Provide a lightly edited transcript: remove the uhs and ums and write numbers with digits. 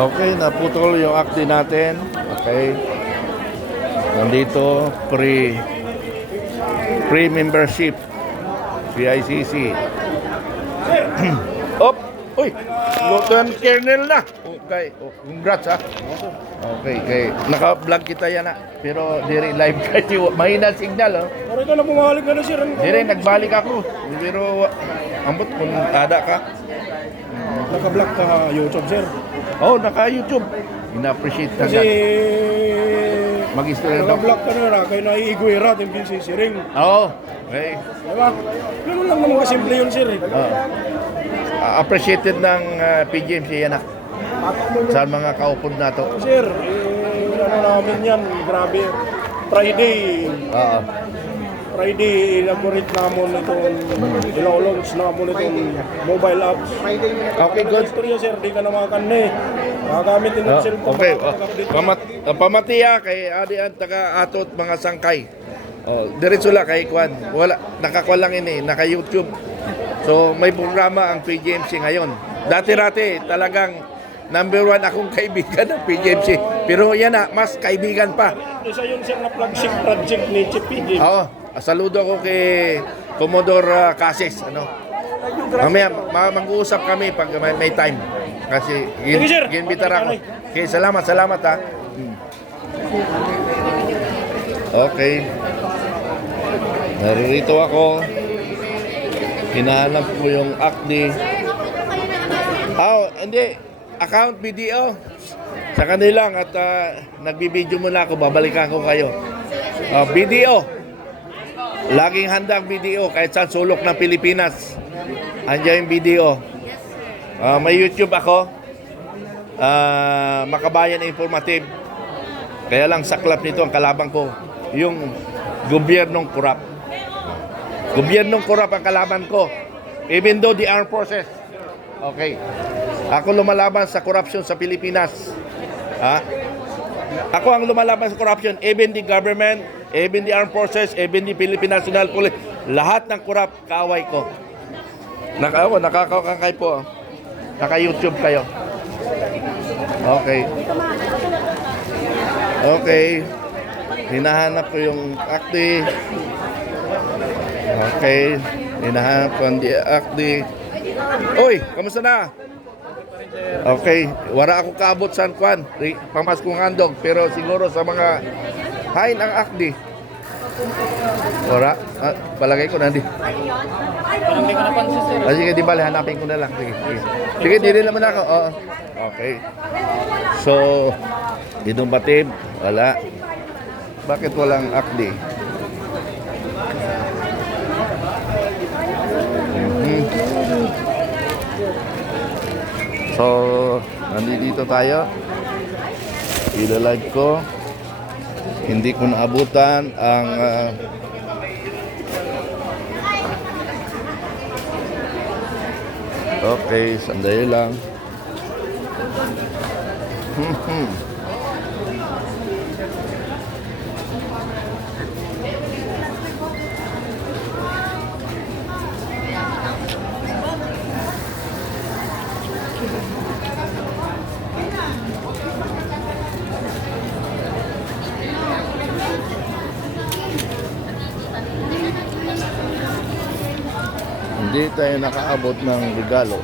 Okay, naputol yung acti natin. Okay. Nandito, free membership. PICC. Op! Uy! Lieutenant Colonel na! Okay. Oh, congrats ha. Okay, okay. Naka-vlog kita yan ha. Pero diri live kayo. Mahina signal oh. Pero ikaw na bumalik ka na sir. Diri, nagbalik ako. Pero ambot kung ada ka. Naka-vlog ka YouTube sir. Oh, naka-YouTube. Ina-appreciate ka Kasi mag-istorya daw. naka-vlog ka na kayo naiigwera at yung siring. Oo. Okay. Diba? Ganun lang naman kasimple yun sir. Appreciated ng PGMC yan na. Sa mga kaupod na to. Sir, ano namin yan, grabe. Friday, Oo. inaugurate namon itong ilo-launch namon itong mobile apps. Okay, good. Istorya sir, di ka na makakanne. Makagamit din ng cellphone. Okay. makaka-update. Pamatiya kay Adi at taga-atot mga sangkay. Diretso lang kay Kwan. Wala, nakakuha lang ini, naka-YouTube. So may programa ang PGMC ngayon. Dati-rati talagang number 1 akong kaibigan ng PGMC. Pero yan na, mas kaibigan pa. Isa yun sir na flagship project ni Chief PG. Oo. Saludo ako kay Commodore Cases. Ano? Mamaya mag-uusap kami pag may time. Kasi ginbitar ako. Okay, salamat ha. Okay. Narito ako. Hinahanap ko yung ACDI. Hindi. Account video. Sa kanilang at nagbibideo muna ako. Babalikan ko kayo. Video. Laging handang video kahit saan sulok ng Pilipinas. Andiyan yung video. May YouTube ako. Makabayan Informative. Kaya lang saklap nito ang kalaban ko. Yung gobyernong korap. Gobyernong korap ang kalaban ko. Even though the armed forces. Okay. Ako lumalaban sa corruption sa Pilipinas. Ako ang lumalaban sa corruption. Even the government, even the armed forces, even the Philippine National Police. Lahat ng korap, kaaway ko. Nakakakangkay po. Naka-YouTube kayo. Okay. Okay. Hinahanap ko yung ACDI. Okay. Hinahanap ko ang ACDI. Uy, kamusta na? Okay. Wala ako kaabot sa kwan. Pamaskong handog. Pero siguro sa mga hain ang ACDI. Wala. Palagay ko na di. Parang di ko napansin sir. Sige, di bali. Hanapin ko na lang. Sige, sige. Sige, di rin naman ako. Oo. Okay. So, Idong Batib. Wala. Bakit walang ACDI? So, nandito tayo. Ilalive ko. Hindi ko naabutan ang okay, sandali lang. Hindi tayo nakaabot ng regalo.